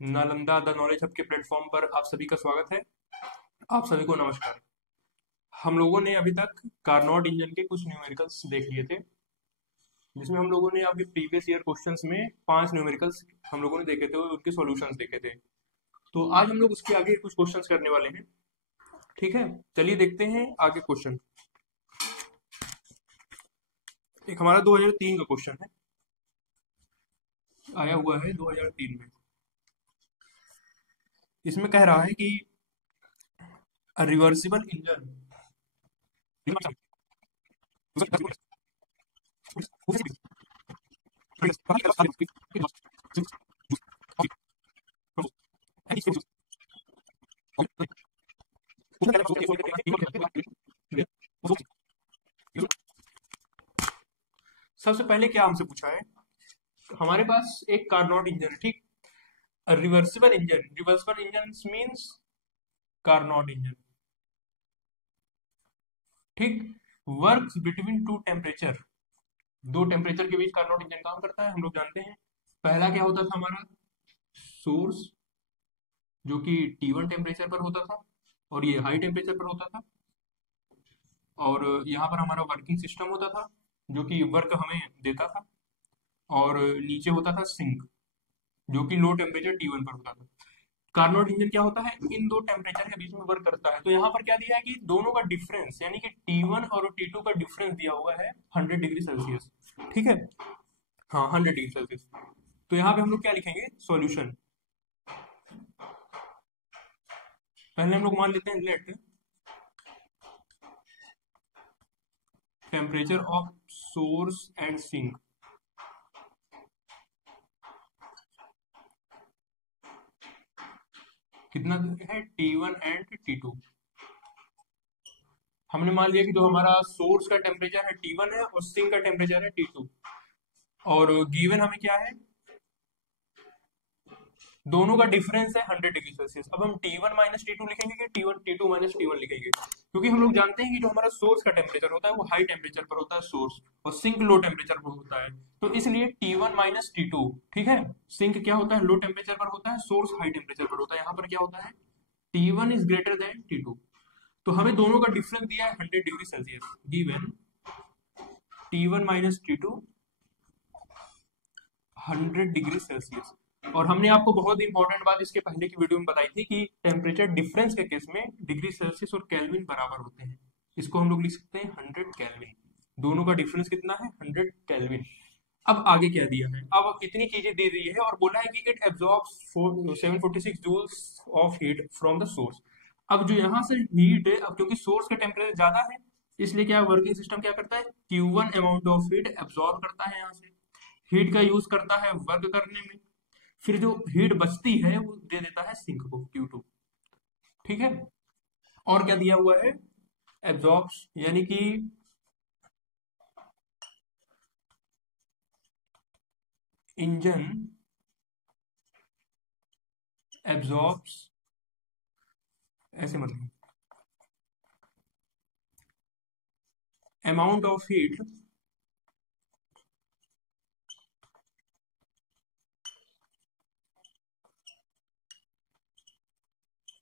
Nalanda the knowledge hub के platform पर आप सभी का स्वागत है। आप सभी को नमस्कार। हम लोगों ने अभी तक कार्नोट इंजन के कुछ न्यूमेरिकल्स देख लिए थे, जिसमें हम लोगों ने अभी प्रीवियस ईयर क्वेश्चंस में 5 न्यूमेरिकल्स हम लोगों ने देखे थे और उनके सॉल्यूशंस देखे थे। तो आज हम लोग उसके आगे कुछ क्वेश्चंस करने वाले हैं। ठीक है, चलिए देखते हैं आगे क्वेश्चन। एक हमारा 2003 का क्वेश्चन है, आया हुआ है 2003 में। इसमें कह रहा है कि रिवर्सिबल इंजन सबसे पहले क्या हमसे पूछा है, हमारे पास एक कार्नोट इंजन है। ठीक, reversible engine means Carnot engine. ठीक, वर्क्स बिटवीन टू टेम्परेचर, दो टेम्परेचर के बीच कार्नोट इंजन काम करता है, हम लोग जानते हैं। पहला क्या होता था हमारा, सोर्स, जो कि T1 टेम्परेचर पर होता था और ये हाई टेम्परेचर पर होता था। और यहाँ पर हमारा वर्किंग सिस्टम होता था जो कि वर्क हमें देता था। और नीचे होता था सिंक, जो कि लो टेम्परेचर T1 पर होता था। कार्नोट इंजन क्या होता है, इन दो टेम्परेचर के बीच में वर्क करता है। तो यहाँ पर क्या दिया है कि दोनों का डिफरेंस, यानी कि T1 और T2 का डिफरेंस दिया हुआ है 100 डिग्री सेल्सियस। ठीक है, हाँ 100 डिग्री सेल्सियस। तो यहाँ पे हम लोग क्या लिखेंगे, सॉल्यूशन। पहले हम लोग मान लेते हैं let temperature of source and sink कितना है, T1 एंड T2। हमने मान लिया कि जो हमारा सोर्स का टेम्परेचर है T1 है और सिंक का टेम्परेचर है T2। और गिवन हमें क्या है, दोनों का डिफरेंस है 100 डिग्री सेल्सियस। अब हम T1 माइनस T2 लिखेंगे कि T2 माइनस T1 लिखेंगे, क्योंकि हम लोग जानते हैं कि जो हमारा सोर्स का टेम्परेचर होता है वो हाई टेम्परेचर पर होता है सोर्स, और सिंक लो टेम्परेचर पर होता है। तो इसलिए T1 माइनस T2। ठीक है, सिंक क्या होता है, लो टेम्परेचर पर होता है, सोर्स हाई टेम्परेचर पर होता है। यहाँ पर क्या होता है, T1 is greater than T2। तो हमें दोनों का डिफरेंस दिया है 100 degree Celsius. Given T1 minus T2 100 degree Celsius. और हमने आपको बहुत इंपॉर्टेंट बात इसके पहले की वीडियो में बताई थी कि टेम्परेचर डिफरेंस के केस में डिग्री सेल्सियस और केल्विन बराबर होते हैं। इसको हम लोग लिख सकते हैं 100 केल्विन। दोनों का डिफरेंस कितना है, 100 केल्विन। अब आगे क्या दिया है, अब इतनी चीजें दे दी है और बोला है कि it absorbs 746 joules of heat from the source. अब जो यहाँ से हीट है, अब क्योंकि सोर्स का टेम्परेचर ज्यादा है, इसलिए क्या वर्किंग सिस्टम क्या करता है, Q1 amount of heat absorb करता है यहाँ से, हीट का यूज करता है वर्क करने में। फिर जो हीट बचती है वो दे देता है सिंक को, Q2। ठीक है, और क्या दिया हुआ है, एब्जॉर्ब्स, यानी कि इंजन एब्जॉर्ब्स, ऐसे मतलब amount of heat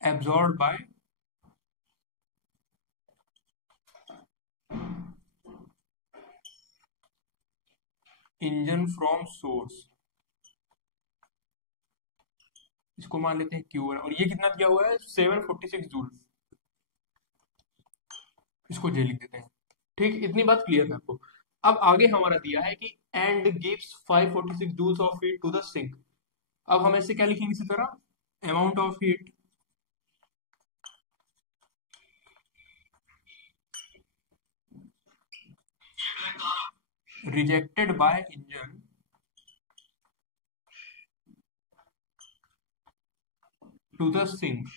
absorb by engine from source. इसको मान लेते हैं Q1, और ये कितना दिया हुआ है, 746 जूल। इसको जे लिख देते हैं। ठीक, इतनी बात क्लियर है आपको। अब आगे हमारा दिया है कि and gives 546 joules of heat to the sink. अब हम ऐसे क्या लिखेंगे, इसी तरह amount of heat rejected by engine to the sink,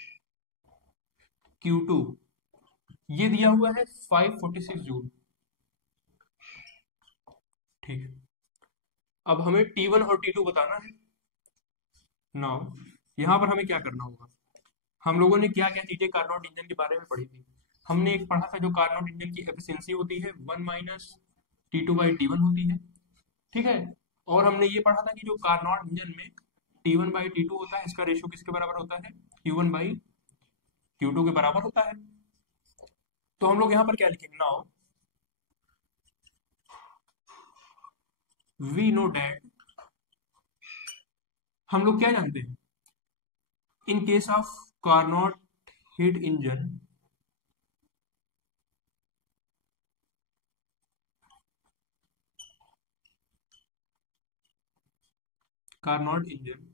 Q2। ये दिया हुआ है 546 जूल। ठीक है, अब हमें T1 और T2 बताना है। नाउ यहाँ पर हमें क्या करना होगा, हम लोगों ने क्या क्या चीजें कार्नोट इंजन के बारे में पढ़ी थी। हमने एक पढ़ा था जो कार्नोट इंजन की एफिशिएंसी होती है 1 माइनस T2 बाई T1 होती है। ठीक है, और हमने ये पढ़ा था कि जो कार्नोट इंजन में T1 बाई T2 होता है, इसका रेशियो किसके बराबर होता है, Q1 बाई Q2 के बराबर होता है। तो हम लोग यहाँ पर क्या लिखेंगे, नाउ वी नो डैट, हम लोग क्या जानते हैं, in case of Carnot heat engine, Carnot engine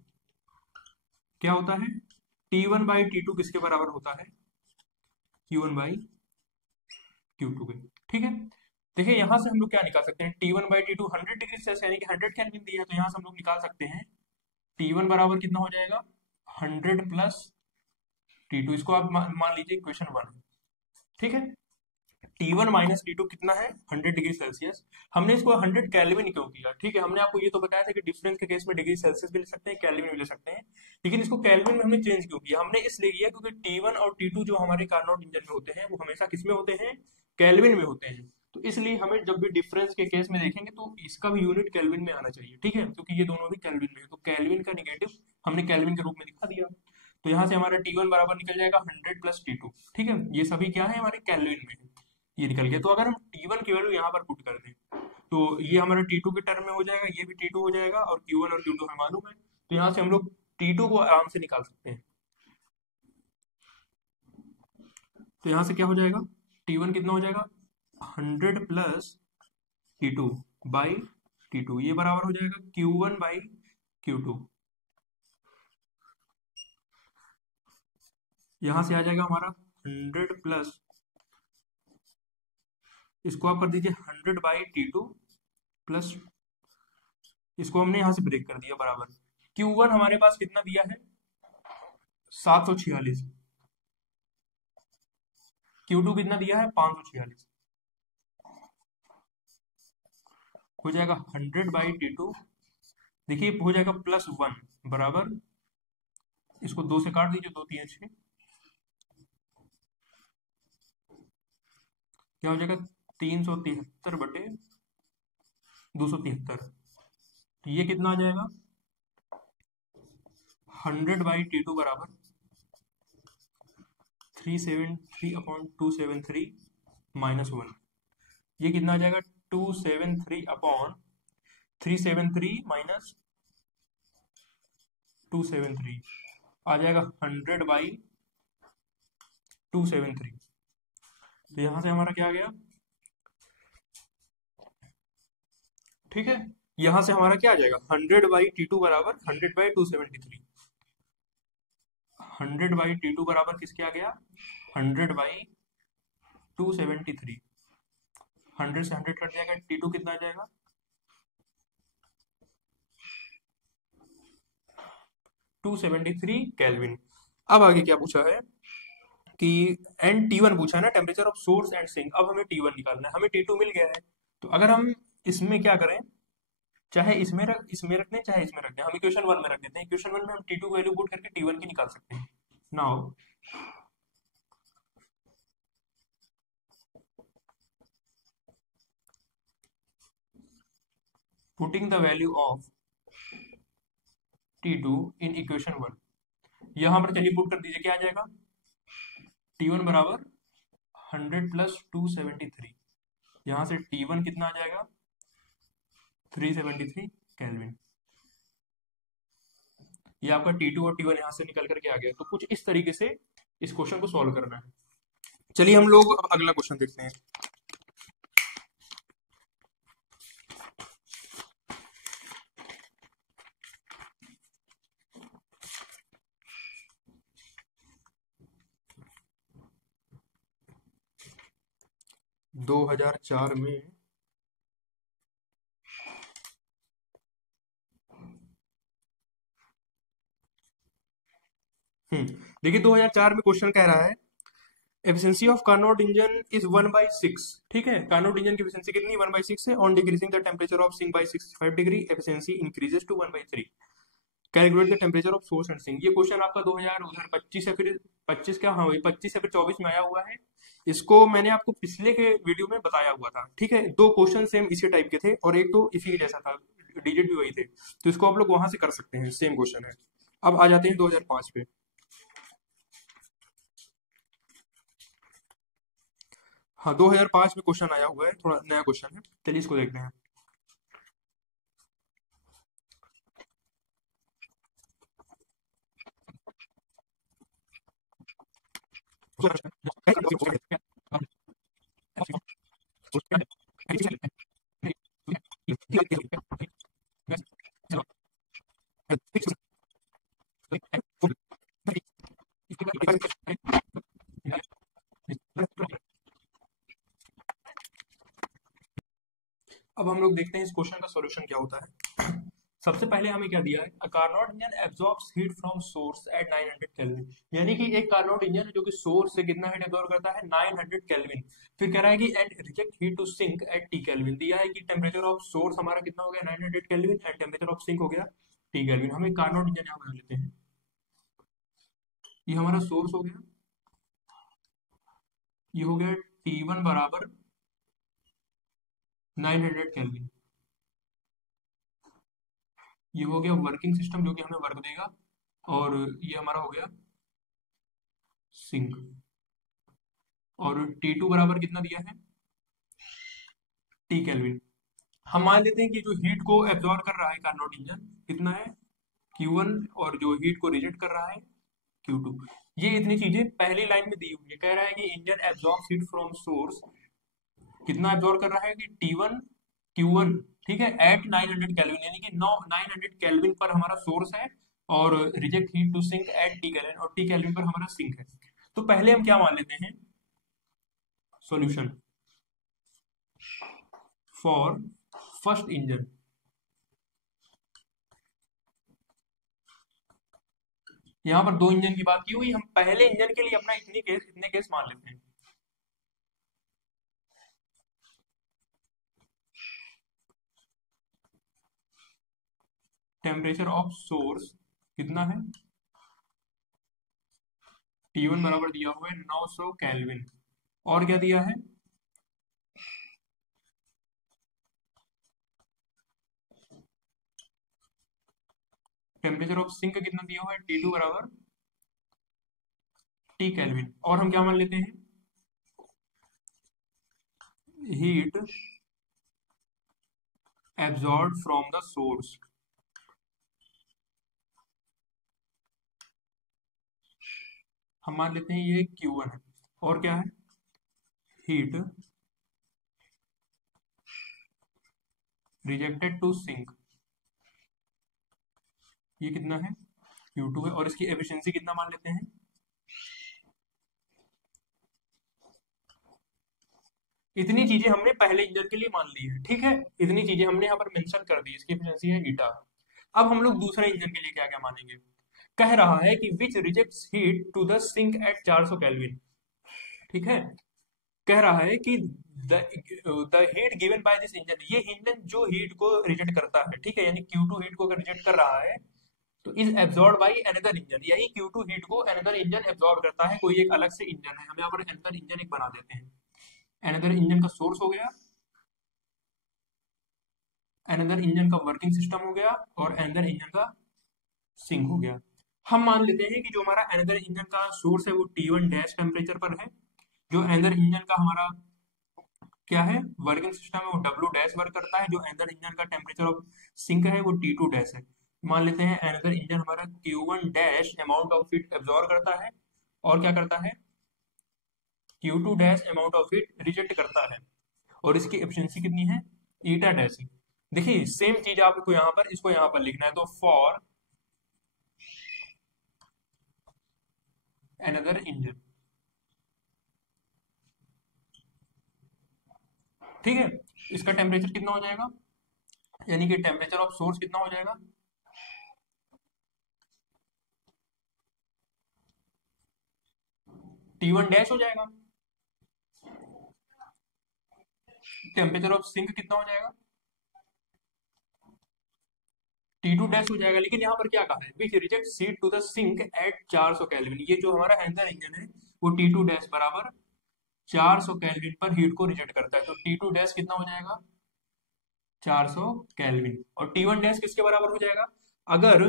क्या होता है, T1 बाई T2 किसके बराबर होता है, Q1 बाई Q2 के। ठीक है, देखिए यहां से हम लोग क्या निकाल सकते हैं, T1 by T2 100 degree Celsius यानी कि 100 केल्विन दिया है, तो यहां से हम लोग निकाल सकते हैं T1 बराबर कितना हो जाएगा, 100 प्लस T2, इसको आप मान लीजिए इक्वेशन 1। ठीक है, T1 माइनस T2 कितना है, 100 डिग्री सेल्सियस। हमने इसको 100 केल्विन क्यों किया, ठीक है, हमने आपको ये तो बताया था कि डिफरेंस के केस में डिग्री सेल्सियस भी ले सकते हैं, केल्विन भी ले सकते हैं, लेकिन इसको केल्विन में हमने चेंज क्यों किया, हमने इसलिए किया क्योंकि T1 और T2 जो हमारे कार्नोट इंजन में होते हैं वो हमेशा किस में होते हैं, केल्विन में होते हैं। तो इसलिए हमें जब भी डिफरेंस के केस में देखेंगे तो इसका भी यूनिट केल्विन में आना चाहिए। ठीक है, क्योंकि ये दोनों भी केल्विन में है, तो केल्विन का निगेटिव हमने केल्विन के रूप में दिखा दिया। तो यहाँ से हमारा T1 बराबर निकल जाएगा 100 प्लस T2। ठीक है, ये सभी क्या है, हमारे केल्विन में है, ये निकल गया। तो अगर हम T1 की वैल्यू यहाँ पर पुट कर दें तो ये हमारा T2 के टर्म में हो जाएगा, ये भी T2 हो जाएगा, और Q1 और Q2 हमें मालूम है, तो यहाँ से हम लोग T2 को आराम से निकाल सकते हैं। तो यहाँ से क्या हो जाएगा, T1 कितना हो जाएगा, 100 प्लस T2 बाई T2, ये बराबर हो जाएगा Q1 बाई Q2। यहाँ से आ जाएगा हमारा 100 प्लस, इसको आप कर दीजिए 100 बाई T2 प्लस, इसको हमने यहां से ब्रेक कर दिया बराबर, Q1 हमारे पास कितना दिया है, 746, Q2 कितना दिया है, 546, हो जाएगा 100 बाई T2, देखिए हो जाएगा +1 बराबर, इसको 2 से काट दीजिए, 2 3 6, क्या हो जाएगा 373 बटे 273, तो ये कितना आ जाएगा 100 बाई T2 बराबर 373/273 -1, ये कितना आ जाएगा 273/373 माइनस 273 आ जाएगा 100 बाई 273। तो यहां से हमारा क्या आ गया, ठीक है, यहां से हमारा क्या आ जाएगा 100 बाई T2 बराबर 100 बाई 273, 100 बाई T2 बराबर किसके आ गया, 100 बाई 273, 100 से 100 कट जाएगा, T2 कितना आ जाएगा 273 केल्विन। अब आगे क्या पूछा है कि एंड T1 पूछा है ना, temperature of source and sink. अब हमें T1 निकालना है, हमें T2 मिल गया है, तो अगर हम इसमें क्या करें, चाहे इसमें रख दें चाहे इसमें रख दें, हम इक्वेशन 1 में रख देते हैं, इक्वेशन 1 में हम T2 की वैल्यू पुट करके T1 की निकाल सकते हैं। Now putting the value of T2 in equation 1, यहां पर चलिए पुट कर दीजिए, क्या आ जाएगा T1 बराबर 100 प्लस 273, यहां से T1 कितना आ जाएगा 373 केल्विन। ये आपका T2 और T1 यहां से निकल करके आ गया। तो कुछ इस तरीके से इस क्वेश्चन को सॉल्व करना है। चलिए हम लोग अब अगला क्वेश्चन देखते हैं। दो 2004 में देखिए 2004 में क्वेश्चन कह रहा है efficiency of Carnot engine is 1/6। ठीक है, कार्नोट इंजन की एफिशिएंसी कितनी 1/6 है, on decreasing the temperature of sink by 65 degree efficiency increases to 1/3, calculate the temperature of source and sink. ये क्वेश्चन आपका 2025 या फिर 25 क्या, हाँ वही 25 या फिर 24 में आया हुआ है। इसको मैंने आपको पिछले के वीडियो में बताया हुआ था। ठीक है, दो क्वेश्चन सेम इसी टाइप के थे और एक तो इसी जैसा था, डिजिट भी वही थे, तो इसको आप लोग वहां से कर सकते हैं, सेम क्वेश्चन है। अब आ जाते हैं 2005 पे। हाँ, 2005 में क्वेश्चन आया हुआ है, थोड़ा नया क्वेश्चन है, चलिए इसको देखते हैं। अब हम लोग देखते हैं इस क्वेश्चन का सॉल्यूशन क्या होता है। सबसे पहले हमें क्या दिया है, a Carnot engine absorbs heat from source at 900 kelvin, यानी कि एक कार्नोट इंजन है जो कि सोर्स से कितना हीट एब्जॉर्ब करता है, 900 केल्विन। फिर कह रहा है कि and reject heat to sink at T kelvin, दिया है कि टेम्परेचर ऑफ सोर्स हमारा कितना हो गया 900 kelvin and temperature of sink हो गया टी केल्विन। हमें कार्नोट इंजन यहाँ बना लेते हैं, ये हमारा सोर्स हो गया, ये हो गया T1 बराबर 900 केल्विन, ये हो गया वर्किंग सिस्टम जो कि हमें वर्क देगा, और ये हमारा हो गया सिंक। और T2 बराबर कितना दिया है, टी केल्विन। हम मान लेते हैं कि जो हीट को एब्जॉर्ब कर रहा है कार्नोट इंजन कितना है, Q1, और जो हीट को रिजेक्ट कर रहा है Q2। ये इतनी चीजें पहली लाइन में दी हुई है। कह रहा है कि engine absorb heat from source, कितना एब्जॉर्ब कर रहा है कि T1 Q1, ठीक है, एट 900 केल्विन, यानी कि 900 केल्विन पर हमारा सोर्स है, और reject heat to sink at T kelvin, और टी केल्विन पर हमारा सिंक है। तो पहले हम क्या मान लेते हैं, सॉल्यूशन फॉर फर्स्ट इंजन। यहाँ पर दो इंजन की बात की हुई, हम पहले इंजन के लिए अपना इतने केस मान लेते हैं। टेम्परेचर ऑफ सोर्स कितना है, T1 बराबर दिया हुआ है 900 केल्विन, और क्या दिया है, टेम्परेचर ऑफ सिंक कितना दिया हुआ है, T2 बराबर टी केल्विन। और हम क्या मान लेते हैं, heat absorb from the source, हम मान लेते हैं ये Q1 है, और क्या है, हीट रिजेक्टेड टू सिंक, ये कितना है, Q2 है, और इसकी एफिशिएंसी कितना मान लेते हैं, इतनी चीजें हमने पहले इंजन के लिए मान ली है, ठीक है, इतनी चीजें हमने यहाँ पर मेंशन कर दी, इसकी एफिशिएंसी है ईटा। अब हम लोग दूसरे इंजन के लिए क्या क्या मानेंगे, कह रहा है कि which rejects heat to the sink at 400 kelvin, ठीक है, कह रहा है कि the heat given by this engine, ये इंजन जो हीट को रिजेक्ट करता है, ठीक है, यानी Q2 हीट को अगर रिजेक्ट कर रहा है तो is absorb by another engine, यही Q2 हीट को अनदर इंजन एब्जॉर्ब करता है, कोई एक अलग से इंजन है, हम यहाँ पर अनदर इंजन एक बना देते हैं। अनदर इंजन का सोर्स हो गया, अनदर इंजन का वर्किंग सिस्टम हो गया, और अनदर इंजन का सिंक हो गया। हम मान लेते हैं कि जो हमारा अनदर इंजन का सोर्स है वो T1 डैश टेम्परेचर पर है, जो अनदर इंजन का हमारा क्या है, वर्किंग सिस्टम है, वो W डैश वर्क करता है, जो अनदर इंजन का टेम्परेचर ऑफ सिंक है वो T2 डैश है। मान लेते हैं अनदर इंजन हमारा Q1 dash amount of heat absorb करता है, और क्या करता है, Q2 dash amount of heat reject करता है, और इसकी एफिशिएंसी कितनी है, ईटा डैश है। देखिए सेम चीज आपको यहाँ पर, इसको यहाँ पर लिखना है, तो फॉर अनदर इंजन, ठीक है, इसका टेम्परेचर कितना हो जाएगा, यानी कि टेम्परेचर ऑफ सोर्स कितना हो जाएगा, T1 डैश हो जाएगा, टेम्परेचर ऑफ सिंक कितना हो जाएगा, T2 डैश हो जाएगा। लेकिन यहाँ पर क्या कहा है, which reject heat to the sink at 400 kelvin, ये जो हमारा अंदर इंजन है वो T2 डैश बराबर 400 केल्विन पर हीट को रिजेक्ट करता है, तो T2 डैश कितना हो जाएगा, 400 केल्विन। और T1 डैश किसके बराबर हो जाएगा? अगर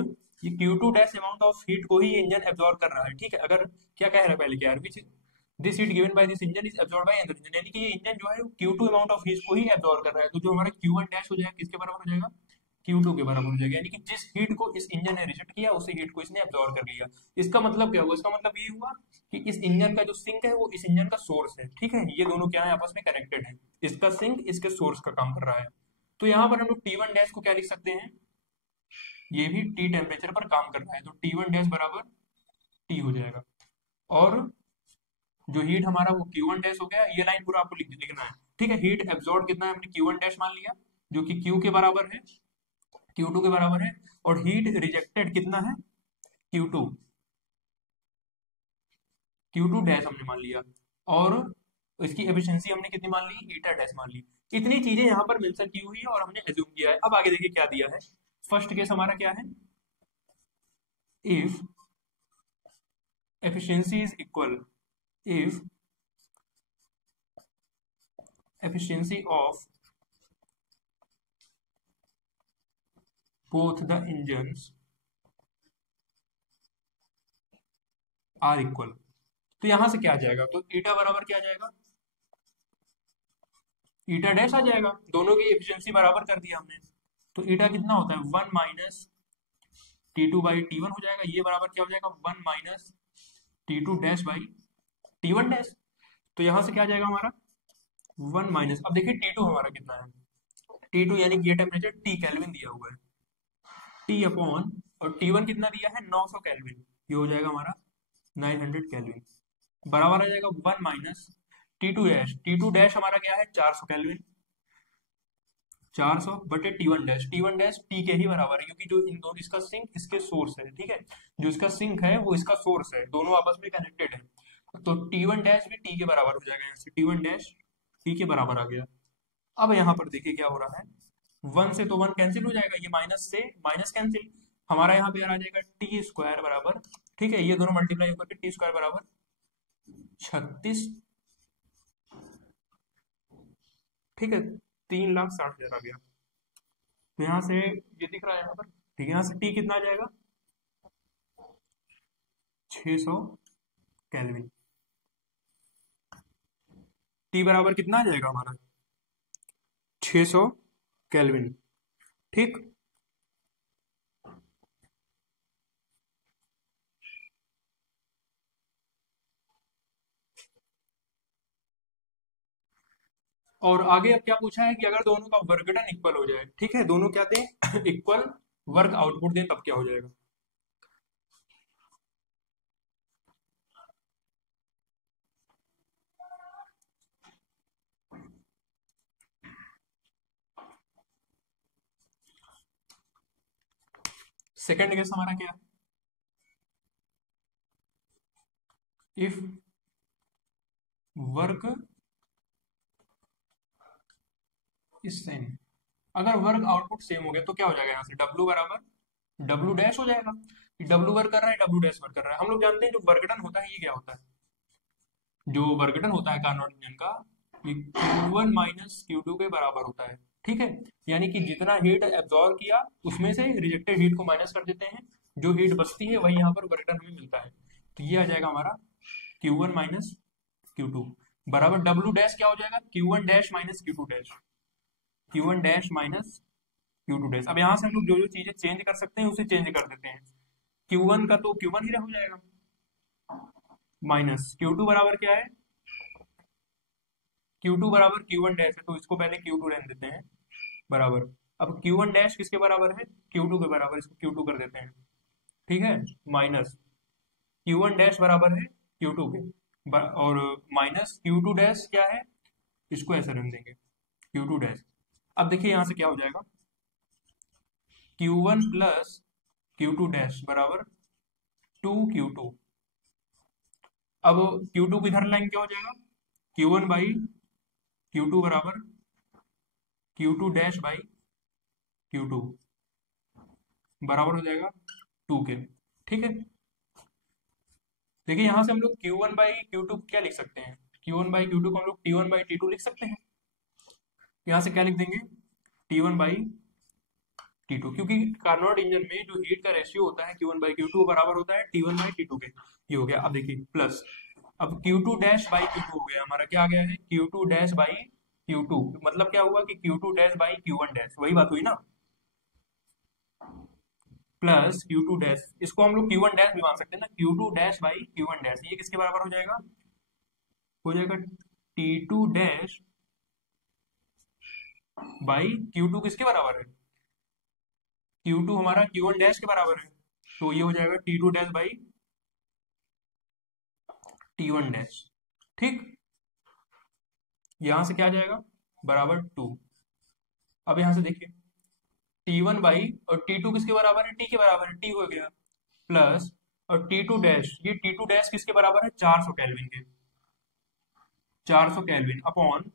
ये Q2 dash amount of heat को ही इंजन एब्जॉर्ब कर रहा है, ठीक है, अगर क्या कह रहा है पहले, क्या which this heat given by this engine is absorb by another engine, यानी कि ये इंजन जो है वो Q2 अमाउंट ऑफ हीट को ही एब्जॉर्ब कर रहा है, तो जो हमारा Q1 डैश हो जाएगा किसके बराबर हो जाएगा? Q2 के बराबर हो जाएगा, यानी कि जिस हीट को इस इंजन ने रिजेक्ट किया उसी हीट को इसने एब्जॉर्ब कर लिया। इसका मतलब क्या हुआ? इसका मतलब ये हुआ कि इस इंजन का जो सिंक है वो इस इंजन का सोर्स है, ठीक है, ये दोनों क्या है, आपस में कनेक्टेड है, इसका सिंक इसके सोर्स का काम कर रहा है। तो यहाँ पर हम लोग T1 डैश को क्या लिख सकते हैं? ये भी T टेम्परेचर पर काम कर रहा है, तो T1 डैश बराबर T हो जाएगा। और जो हीट हमारा वो Q1 डैश हो गया, ये लाइन पूरा आपको लिखना है, ठीक है। हीट एब्जॉर्ब कितना है, हमने Q1 डैश मान लिया, जो कि Q के बराबर है, Q2 के बराबर है। और हीट रिजेक्टेड कितना है? Q2, Q2 डैश हमने मान लिया। और इसकी एफिशिएंसी हमने कितनी मान ली? ईटा डैश मान ली। इतनी चीजें यहाँ पर मेंशन की हुई है और हमने एज्यूम किया है। अब आगे देखिए क्या दिया है। फर्स्ट केस हमारा क्या है? If efficiency is equal, if efficiency of both the engines are equal, तो यहां से क्या आ जाएगा? तो ईटा बराबर क्या आ जाएगा? ईटा डैश आ जाएगा, दोनों की एफिशिएंसी बराबर कर दिया हमने। तो ईटा कितना होता है? 1 माइनस T2/T1 हो जाएगा, ये बराबर क्या हो जाएगा? 1 माइनस T2 डैश/T1 डैश। तो यहां से क्या आ जाएगा हमारा? 1 माइनस, अब देखिए T2 हमारा कितना है? T2 यानी कि ये टेम्परेचर T केल्विन दिया हुआ है, T अपॉन, और T1 कितना दिया है? 900 केल्विन, ये हो जाएगा हमारा 900 केल्विन, बराबर आ जाएगा 1 minus T2 dash. T2 dash हमारा क्या है? 400 केल्विन, 400 बटे T1 dash. T1 dash T के ही बराबर है, क्योंकि जो इन दोनों, इसका सिंक इसके सोर्स है, ठीक है, जो इसका सिंक है वो इसका सोर्स है, दोनों आपस में कनेक्टेड है। तो T1 डैश भी T के बराबर हो जाएगा, यहाँ से T1 डैश T के बराबर आ गया। अब यहाँ पर देखिए क्या हो रहा है, 1 से तो 1 कैंसिल हो जाएगा, ये माइनस से माइनस कैंसिल, हमारा यहाँ पे आ जाएगा टी स्क्वायर बराबर, ठीक है, ये दोनों मल्टीप्लाई होकर के टी स्क्वायर बराबर 36, ठीक है, 3,60,000 आ गया। तो यहाँ से ये दिख रहा है यहाँ पर, ठीक है, यहाँ से टी कितना आ जाएगा? 600 केल्विन। टी बराबर कितना आ जाएगा हमारा? 600 केल्विन, ठीक। और आगे अब क्या पूछा है कि अगर दोनों का वर्क डन इक्वल हो जाए, ठीक है, दोनों क्या दें? इक्वल वर्क आउटपुट दें, तब क्या हो जाएगा? सेकंड केस हमारा क्या? इफ वर्क इज सेम, अगर वर्क आउटपुट सेम हो गया तो क्या हो जाएगा? यहाँ से W बराबर W डैश हो जाएगा। W वर्क कर रहा है, W डैश वर्क कर रहा है। हम लोग जानते हैं जो वर्क डन होता है ये क्या होता है? जो वर्क डन होता है कार्नोट इंजन का, ये Q1 माइनस Q2 के बराबर होता है, ठीक है, यानी कि जितना हीट एब्जॉर्ब किया उसमें से रिजेक्टेड हीट को माइनस कर देते हैं, जो हीट बचती है वही यहाँ पर वर्क डन हमें मिलता है। तो ये आ जाएगा हमारा Q1 माइनस Q2 बराबर W डैश क्या हो जाएगा? Q1 dash minus Q2 dash, Q1 dash minus Q2 dash. अब यहाँ से हम लोग जो जो चीजें चेंज कर सकते हैं उसे चेंज कर देते हैं। Q1 का तो Q1 ही हो जाएगा, माइनस Q2 बराबर क्या है? Q2 बराबर Q1 डैश है, तो इसको पहले Q2 रहने देते हैं बराबर। अब Q1 डैश किसके बराबर है? Q2 के बराबर, इसको Q2 कर देते हैं, ठीक है, माइनस Q1 डैश बराबर है Q2 के, और माइनस Q2 डैश क्या है? इसको ऐसे रख देंगे Q2 डैश। अब देखिए यहाँ से क्या हो जाएगा? Q1 प्लस Q2 डैश बराबर 2Q2। अब Q2 की इधर लाइन क्या हो जाएगा? Q1 बाई Q2 बराबर Q2 डैश बाई Q2 बराबर हो जाएगा 2 के, ठीक है। देखिए यहाँ से हम लोग Q1 बाई Q2 क्या लिख सकते हैं? Q1 बाई Q2 को हम लोग T1 बाई T2 लिख सकते हैं। यहाँ से क्या लिख देंगे? T1 बाई T2, क्योंकि कार्नोट इंजन में जो हीट का रेशियो होता है Q1 बाई Q2 बराबर होता है T1 बाई T2 के। ये हो गया। अब देखिए प्लस, अब Q2 डैश बाई Q2 हो गया हमारा, क्या आ गया है Q2 डैश बाई Q2, मतलब क्या हुआ कि Q2 dash by Q1 dash, वही बात हुई ना, प्लस Q2 डैश, इसको हम लोग Q1 डैश भी मान सकते हैं ना, Q2 dash by Q1 dash, ये किसके बराबर हो जाएगा, हो जाएगा T2 डैश बाई Q2 किसके बराबर है, Q2 हमारा Q1 डैश के बराबर है, तो ये हो जाएगा T2 dash by T1 dash. ठीक, यहां से क्या आ जाएगा, बराबर 2। अब यहां से देखिए T1 बाई, और T2 किसके बराबर है, T के बराबर है, T हो गया, प्लस, और T2 डैश, ये T2 डैश किसके बराबर है, 400 केल्विन के, 400 केल्विन अपॉन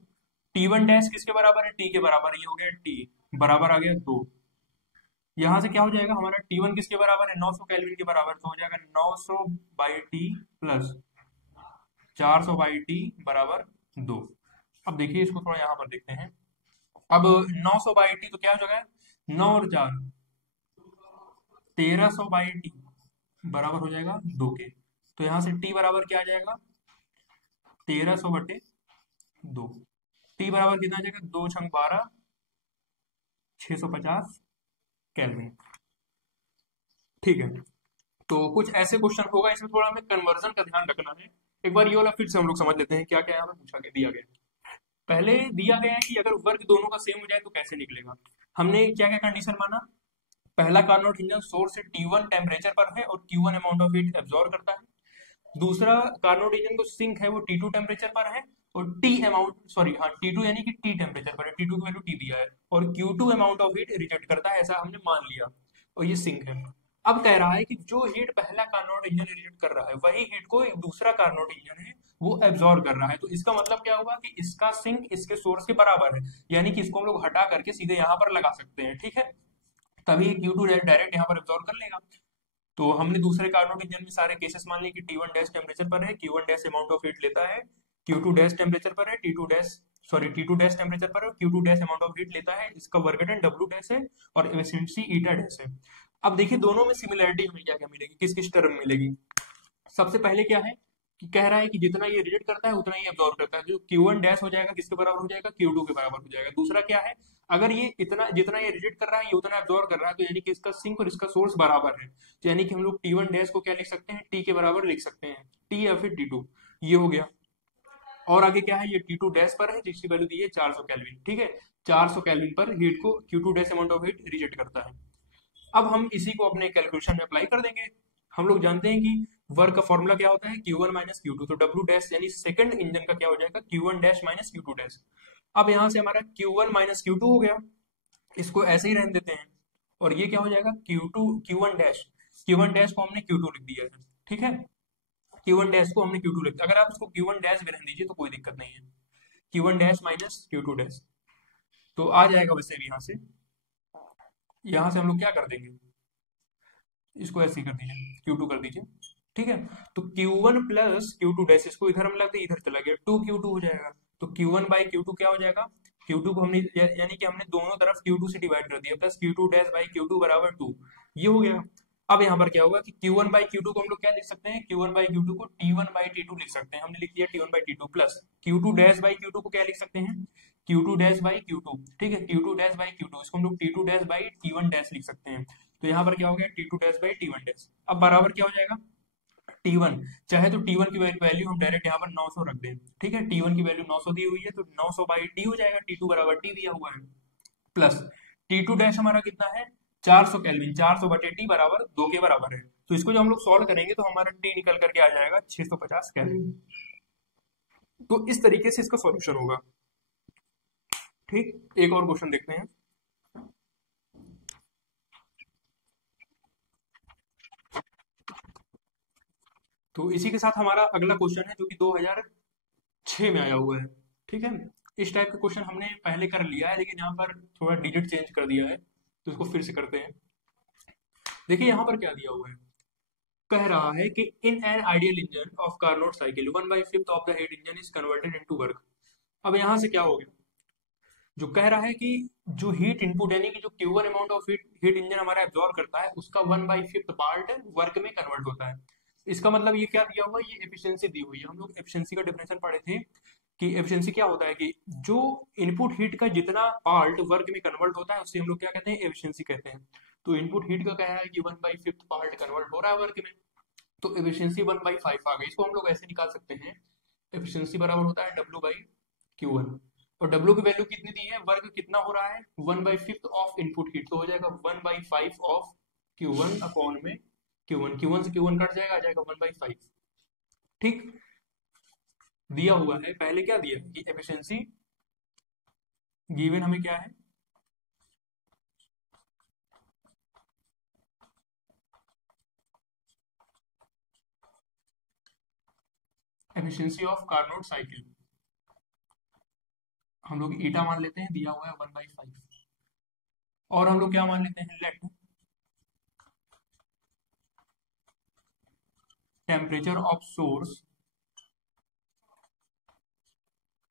T1 डैश किसके बराबर है, T के बराबर, ये हो गया T बराबर आ गया 2। यहां से क्या हो जाएगा हमारा, T1 किसके बराबर है, 900 केल्विन के बराबर, तो हो जाएगा 900 by T plus 400 by T बराबर 2। अब देखिए इसको थोड़ा यहाँ पर देखते हैं। अब 900 बाई टी तो क्या हो जाएगा, 9 और 4 1300 बाई टी बराबर हो जाएगा 2 के। तो यहाँ से टी बराबर क्या आ जाएगा, 1300 बटे 2। टी बराबर कितना आ जाएगा, 2 छंग 12, 650 केल्विन। ठीक है, तो कुछ ऐसे क्वेश्चन होगा, इसमें थोड़ा हमें कन्वर्जन का ध्यान रखना है। एक बार ये वाला फिर से हम लोग समझ लेते हैं क्या क्या यहाँ पे पूछा गया, दिया गया है। पहले दिया गया है कि अगर वर्क दोनों का सेम हो जाए तो कैसे निकलेगा। हमने क्या क्या कंडीशन माना, पहला कार्नोट इंजन सोर्स से T1 टेम्परेचर पर है और Q1 amount of heat absorb करता है। दूसरा, कार्नोट इंजन को सिंक है वो T2 टेम्परेचर पर है और T अमाउंट, सॉरी हाँ T2 यानी कि T टेम्परेचर पर है, T2 की वैल्यू T दिया है, और Q2 amount of heat reject करता है, ऐसा हमने मान लिया, और ये सिंक है। अब कह रहा है कि जो हीट पहला कार्नोट इंजन रिजेक्ट कर रहा है वही हीट को एक दूसरा कार्नोट इंजन है वो एब्जॉर्ब कर रहा है। तो इसका मतलब क्या हुआ कि इसका सिंक इसके सोर्स के बराबर है, यानी कि इसको हम लोग हटा करके सीधे यहाँ पर लगा सकते हैं। ठीक है, तभी Q2 डायरेक्ट यहाँ पर एब्जॉर्ब कर लेगा। तो हमने दूसरे कार्नोट इंजन में सारे केसेस मान लिए कि T1 डैश टेम्परेचर पर है, Q1 dash amount of heat लेता है, Q2 डैश टेम्परेचर पर है, T2 डैश टेम्परेचर पर है, Q2 dash amount of heat लेता है, इसका वर्क डन W डैश है और एफिशिएंसी ईटा डैश है। अब देखिए दोनों में सिमिलरिटी हमें क्या क्या मिलेगी, किस किस टर्म मिलेगी। सबसे पहले क्या है कि कह रहा है कि जितना ये रिजेक्ट करता है उतना ही एब्जॉर्ब करता है, जो Q1 डैश हो जाएगा किसके बराबर हो जाएगा, Q2 के बराबर हो जाएगा। दूसरा क्या है, अगर ये इतना जितना ये रिजेक्ट कर रहा है ये उतना एब्जॉर्ब कर रहा है, तो यानी कि इसका सिंक और इसका सोर्स बराबर है, तो यानी कि हम लोग T1 डैश को क्या लिख सकते हैं, T के बराबर लिख सकते हैं, T या फिर T2, ये हो गया। और आगे क्या है, ये T2 डैश पर है जिसकी वैल्यू दी है 400 केल्विन। ठीक है, 400 केल्विन पर हीट को Q2 dash amount of heat reject करता है। अब हम इसी को अपने कैलकुलेशन में अप्लाई कर देंगे। हम लोग जानते हैं कि वर्क का फॉर्मूला क्या होता है, Q1 माइनस Q2, तो W डैश यानी सेकंड इंजन का क्या हो जाएगा, Q1 dash minus Q2 dash. अब यहां से हमारा Q1 माइनस Q2 हो गया, इसको ऐसे ही रहने देते हैं, और ये क्या हो जाएगा Q2 Q1 dash, Q1 dash को हमने Q2 लिख दिया है। ठीक है, Q1 डैश को हमने Q2 लिख दिया, अगर आप इसको Q1 डैश भी रहने दीजिए तो कोई दिक्कत नहीं है, Q1 dash minus Q2 dash, तो आ जाएगा वैसे भी यहाँ से हम लोग क्या कर देंगे, इसको ऐसे ही कर दीजिए, Q2 कर दीजिए। ठीक है, तो Q1 प्लस Q2 डैश, इसको इधर हम लगते इधर चला गया, 2Q2 हो जाएगा, तो Q1 बाई Q2 क्या हो जाएगा, Q2 को हमने यानी कि हमने दोनों तरफ Q2 से डिवाइड कर दिया, plus Q2 dash by Q2 बराबर 2, ये हो गया। अब यहाँ पर क्या होगा कि Q1 बाई Q2 को हम लोग क्या लिख सकते हैं, Q1 बाई Q2 को T1 बाई T2 लिख सकते हैं, हमने लिख दिया T1 by T2, plus Q2 dash by Q2 को क्या लिख सकते हैं, Q2 डैश बाई Q2। ठीक है, Q2 डैश बाई Q2, इसको हम लोग T2 dash by T1 dash लिख सकते हैं, तो यहाँ पर क्या हो गया T2 dash by T1 dash. अब बराबर क्या हो जाएगा, T1, चाहे तो T1 की वैल्यू हम डायरेक्ट यहाँ पर 900 रख दें। ठीक है, T1 की वैल्यू 900 दी हुई है, तो 900 बाई T हो जाएगा, T2 बराबर T दिया हुआ है, प्लस T2 डैश हमारा कितना है 400 केल्विन, 400 बटे T बराबर 2 के बराबर है, तो इसको जब हम लोग सॉल्व करेंगे तो हमारा T निकल करके आ जाएगा 650 केल्विन। तो इस तरीके से इसका सॉल्यूशन होगा। ठीक, एक और क्वेश्चन देखते हैं। तो इसी के साथ हमारा अगला क्वेश्चन है जो कि 2006 में आया हुआ है। ठीक है, इस टाइप का क्वेश्चन हमने पहले कर लिया है, लेकिन यहाँ पर थोड़ा डिजिट चेंज कर दिया है, तो इसको फिर से करते हैं। देखिए यहाँ पर क्या दिया हुआ है, कह रहा है कि in an ideal engine of Carnot cycle 1/5 of the head engine is converted into work. अब यहाँ से क्या हो गया, जो कह रहा है कि जो हीट इनपुट यानी कि जो Q1 amount of heat heat engine हमारा एब्जॉर्ब करता है उसका 1/5 पार्ट वर्क में कन्वर्ट होता है। इसका मतलब ये क्या दिया हुआ है, ये एफिशिएंसी दी हुई है। हम लोग एफिशिएंसी का डेफिनेशन पढ़े थे कि एफिशिएंसी क्या होता है कि जो इनपुट हीट का जितना पार्ट वर्क में कन्वर्ट होता है उससे हम लोग क्या कहते हैं, एफिशिएंसी कहते हैं। तो इनपुट हीट का क्या है कि 1/5 पार्ट कन्वर्ट हो रहा है वर्क में, तो एफिशिएंसी 1/5 आ गई। इसको हम लोग ऐसे निकाल सकते हैं, एफिशिएंसी बराबर होता है W/Q1। और W की वैल्यू कितनी दी है, वर्क कितना हो रहा है 1/5 ऑफ इनपुट हीट, तो हो जाएगा 1/5 ऑफ Q1 अपॉन में Q1 से Q1 कट जाएगा, आ जाएगा 1/5। ठीक, दिया हुआ है पहले क्या दिया कि एफिशिएंसी गिवन हमें क्या है, एफिशिएंसी ऑफ कार्नोट साइकिल हम लोग ईटा मान लेते हैं, दिया हुआ है 1/5। और हम लोग क्या मान लेते हैं, let temperature of source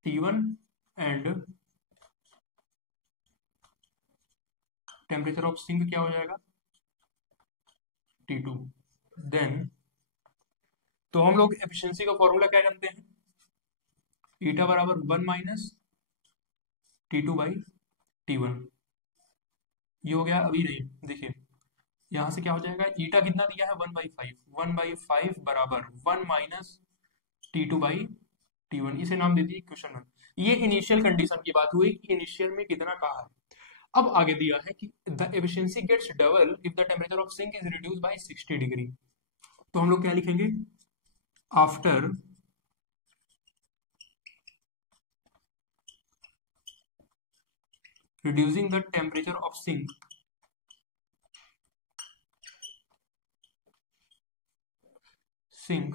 T1 and temperature of sink क्या हो जाएगा T2। देन तो हम लोग एफिशिएंसी का फॉर्मूला क्या जानते हैं, ईटा बराबर 1 माइनस T2/T1। ये हो गया, अभी नहीं देखिए यहाँ से क्या हो जाएगा, ईटा कितना दिया है 1/5, 1/5 बराबर 1 माइनस T2/T1, इसे नाम दे दिए इक्वेशन 1। ये इनिशियल कंडीशन की बात हुई कि इनिशियल में कितना कहा है। अब आगे दिया है कि the efficiency gets double if the temperature of sink is reduce by 60 degree. तो हम लोग क्या लिखेंगे, after reducing the temperature of sink sink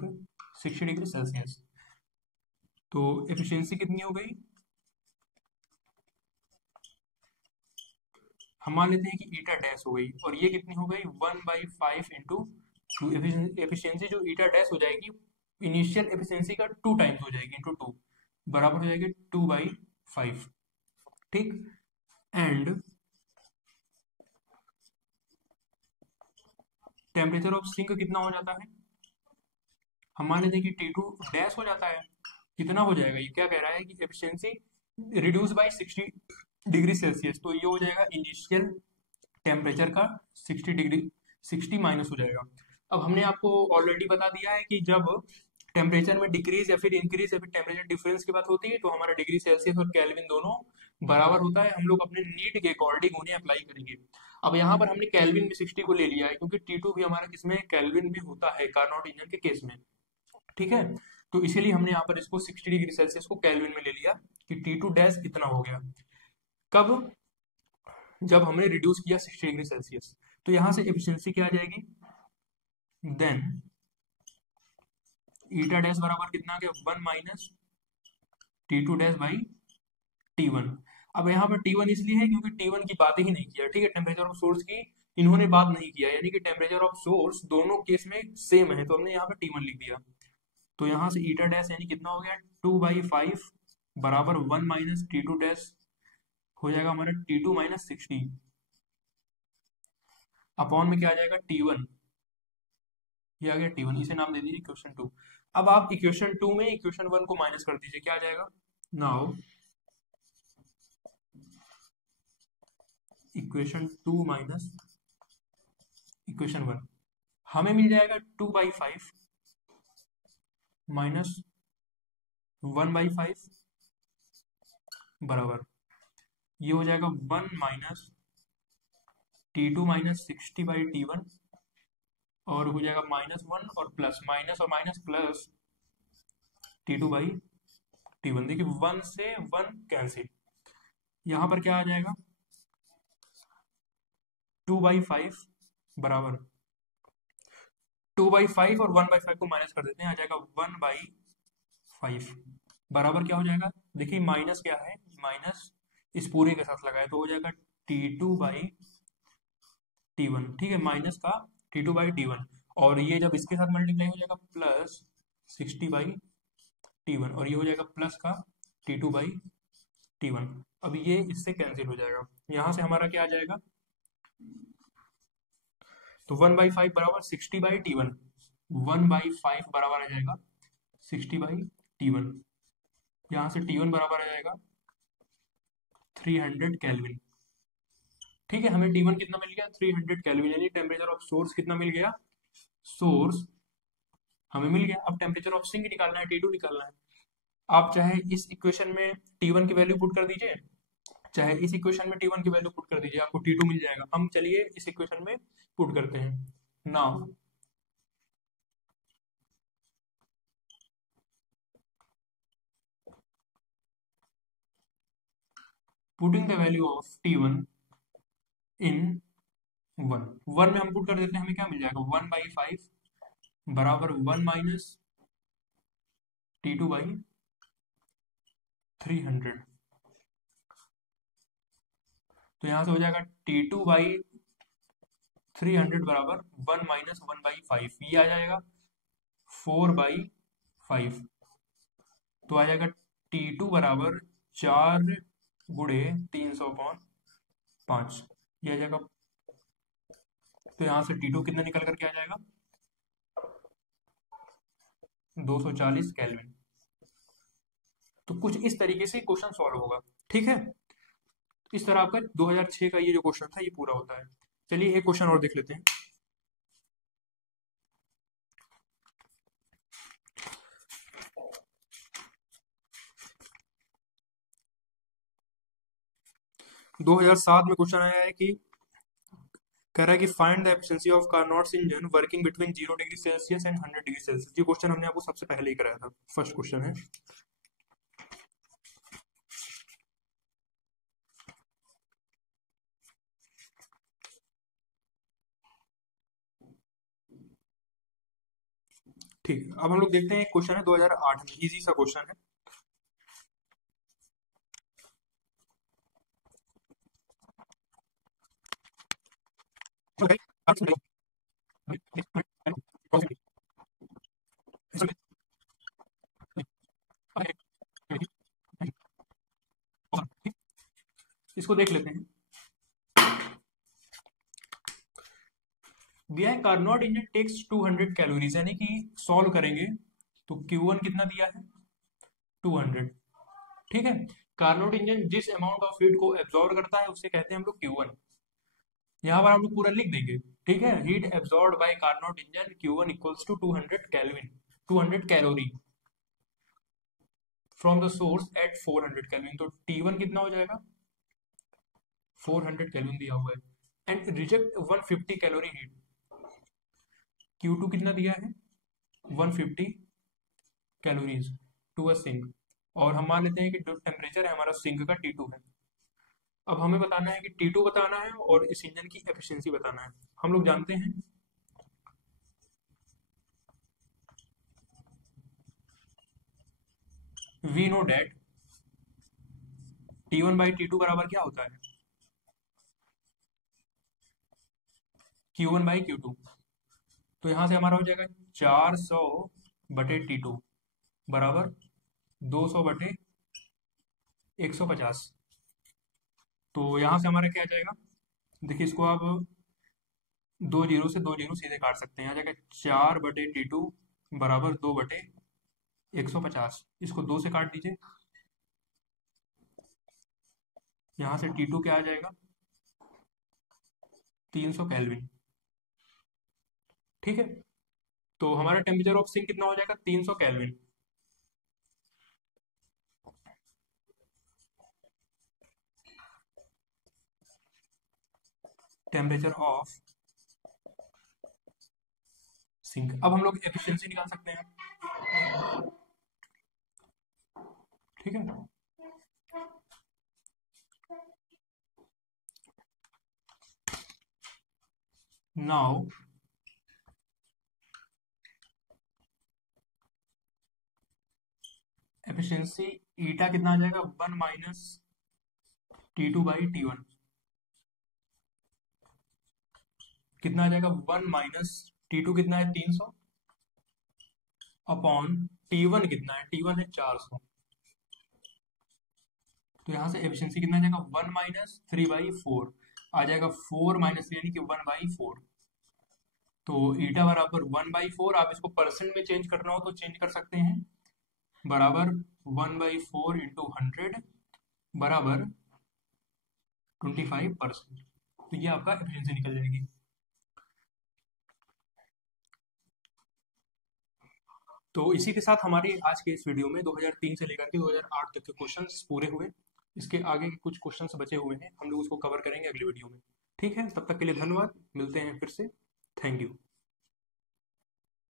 60 degree celsius, तो एफिशिएंसी कितनी हो गई, हम मान लेते हैं कि ईटा डैश हो गई, और ये कितनी हो गई 1/5 इंटू टू। एफिशिएंसी जो ईटा डैश हो जाएगी इनिशियल एफिशिएंसी का 2 टाइम्स हो जाएगी, इंटू 2 बराबर हो जाएगी 2/5। ठीक, एंड टेम्परेचर ऑफ सिंक कितना हो जाता है, हम मान लेते हैं कि T2 डैश हो जाता है, कितना हो जाएगा, ये क्या कह रहा है कि efficiency reduce by 60 degree celsius, तो ये हो जाएगा इनिशियल टेम्परेचर का 60 डिग्री 60 माइनस हो जाएगा। अब हमने आपको ऑलरेडी बता दिया है कि जब टेम्परेचर में डिक्रीज या फिर इंक्रीज या फिर टेम्परेचर डिफरेंस की बात होती है तो हमारा डिग्री सेल्सियस और केल्विन दोनों बराबर होता है, हम लोग अपने नीड के अकॉर्डिंग उन्हें अप्लाई करेंगे। अब यहाँ पर हमने केल्विन में 60 को ले लिया है क्योंकि T2 भी हमारा किसमें केल्विन में होता है, कार्नोट इंजन के केस में। ठीक है, तो इसीलिए हमने यहाँ पर इसको 60 डिग्री सेल्सियस को केल्विन में ले लिया कि T2 डैश कितना हो गया, कब, जब हमने रिड्यूस किया 60 डिग्री सेल्सियस। तो यहाँ से एफिशिएंसी क्या आ जाएगी, देन ईटा डैश बराबर कितना आ गया 1 minus T2 dash by T1। अब यहाँ पर T1 इसलिए है क्योंकि T1 की बात ही नहीं किया, ठीक है, टेम्परेचर ऑफ सोर्स की इन्होंने बात नहीं किया, यानी कि टेम्परेचर ऑफ सोर्स दोनों केस में सेम है, तो हमने यहाँ पर T1 लिख दिया। तो यहाँ से ईटा डैश यानी कितना हो गया 2/5 बराबर 1 माइनस T2 डैश हो जाएगा हमारा T2 माइनस 60 अपॉन में क्या आ जाएगा T1, ये आ गया T1, इसे नाम दे दीजिए इक्वेशन 2। अब आप इक्वेशन 2 में इक्वेशन 1 को माइनस कर दीजिए, क्या आ जाएगा, नाउ इक्वेशन 2 माइनस इक्वेशन 1 हमें मिल जाएगा 2/5 माइनस 1/5 बराबर ये हो जाएगा 1 माइनस T2 माइनस 60/T1 और हो जाएगा -1 और प्लस माइनस प्लस T2/T1। देखिए 1 से 1 कैंसिल, यहाँ पर क्या आ जाएगा 2/5 बराबर 2/5 और 1/5 को माइनस कर देते हैं, आ जाएगा 1/5 बराबर क्या हो जाएगा, देखिए माइनस क्या है, माइनस इस पूरे के साथ लगाए तो हो जाएगा T2/T1, ठीक है, माइनस का T2/T1 और ये जब इसके साथ मल्टीप्लाई हो जाएगा प्लस 60/T1 और ये हो जाएगा प्लस का T2/T1 T1। अब ये इससे कैंसिल हो जाएगा, यहाँ से हमारा क्या आ जाएगा, तो 1/5 बराबर 60/T1, 1/5 बराबर आ जाएगा 60/T1। यहाँ से T1 बराबर आ जाएगा 300 केल्विन। ठीक है, हमें T1 कितना मिल गया, 300 केल्विन, यानी टेम्परेचर ऑफ सोर्स कितना मिल गया, सोर्स हमें मिल गया। अब टेम्परेचर ऑफ सिंक निकालना है, T2 निकालना है। आप चाहे इस इक्वेशन में T1 की वैल्यू पुट कर दीजिए, चाहे इस इक्वेशन में T1 की वैल्यू पुट कर दीजिए, आपको T2 मिल जाएगा। हम चलिए इस इक्वेशन में पुट करते हैं। Now putting the value of T1 इन 1 में हम पुट कर देते हैं, हमें क्या मिल जाएगा, 1/5 बराबर 1 माइनस T2/300। तो यहां से हो जाएगा T2/300 बराबर 1 माइनस 1/5, ये आ जाएगा 4/5। तो आ जाएगा T2 बराबर 4 × 300/5, ये आ जाएगा। तो यहाँ से T2 कितना निकल करके आ जाएगा, 240 केल्विन। तो कुछ इस तरीके से क्वेश्चन सॉल्व होगा। ठीक है, इस तरह आपका 2006 का ये जो क्वेश्चन था ये पूरा होता है। चलिए एक क्वेश्चन और देख लेते हैं। दो 2007 में क्वेश्चन आया है कि कह रहा है कि find the efficiency of Carnot's engine working between 0°C and 100°C। ये क्वेश्चन हमने आपको सबसे पहले ही कराया था, फर्स्ट क्वेश्चन है। ठीक है, अब हम लोग देखते हैं, क्वेश्चन है 2008 में, इजी सा क्वेश्चन है। इसको देख लेते हैं। दिया है कार्नोट इंजन टेक्स 200 कैलोरीज, यानी कि सॉल्व करेंगे तो Q1 कितना दिया है, 200। ठीक है, कार्नोट इंजन जिस अमाउंट ऑफ हीट को एब्जॉर्ब करता है उसे कहते हैं हम लोग Q1। यहाँ पर हम लोग पूरा लिख देंगे। ठीक है, heat absorb by Carnot engine Q1 equals to 200 kelvin, 200 calorie from the source at 400 kelvin. तो T1 कितना हो जाएगा, 400 केल्विन दिया हुआ है। And reject 150 calorie heat, Q2 कितना दिया है, 150 कैलोरीज टू अ सिंक। और हम मान लेते हैं कि जो टेम्परेचर है हमारा सिंक का T2 है। अब हमें बताना है कि T2 बताना है और इस इंजन की एफिशिएंसी बताना है। हम लोग जानते हैं वी नो डेट T1/T2 बराबर क्या होता है, Q1/Q2। तो यहां से हमारा हो जाएगा 400/T2 बराबर 200/150। तो यहां से हमारा क्या आ जाएगा, देखिए इसको आप 2 जीरो से 2 जीरो सीधे काट सकते हैं। आ जाएगा 4/T2 बराबर 2/150। इसको 2 से काट दीजिए, यहाँ से T2 क्या आ जाएगा, 300 केल्विन। ठीक है, तो हमारा टेम्परेचर ऑफ सिंक कितना हो जाएगा, 300 केल्विन। Temperature of sink. अब हम लोग एफिशिएंसी निकाल सकते हैं। ठीक है, नाउ एफिशिएंसी ईटा कितना आ जाएगा, 1 माइनस T2/T1 कितना आ जाएगा, 1 माइनस T2 कितना है, 300 अपॉन T1 कितना है, T1 है 400। तो यहाँ से एफिशिएंसी कितना आ जाएगा, 1 माइनस 3/4 आ जाएगा, 4 माइनस यानी कि 1/4। तो ईटा बराबर 1/4, आप इसको परसेंट में चेंज करना हो तो चेंज कर सकते हैं, बराबर 1/4 इंटू 100 बराबर 25%। तो ये आपका एफिशिएंसी निकल जाएगी। तो इसी के साथ हमारे आज के इस वीडियो में 2003 से लेकर के 2008 तक के क्वेश्चंस पूरे हुए। इसके आगे के कुछ क्वेश्चंस बचे हुए हैं, हम लोग उसको कवर करेंगे अगली वीडियो में। ठीक है, तब तक के लिए धन्यवाद, मिलते हैं फिर से। Thank you.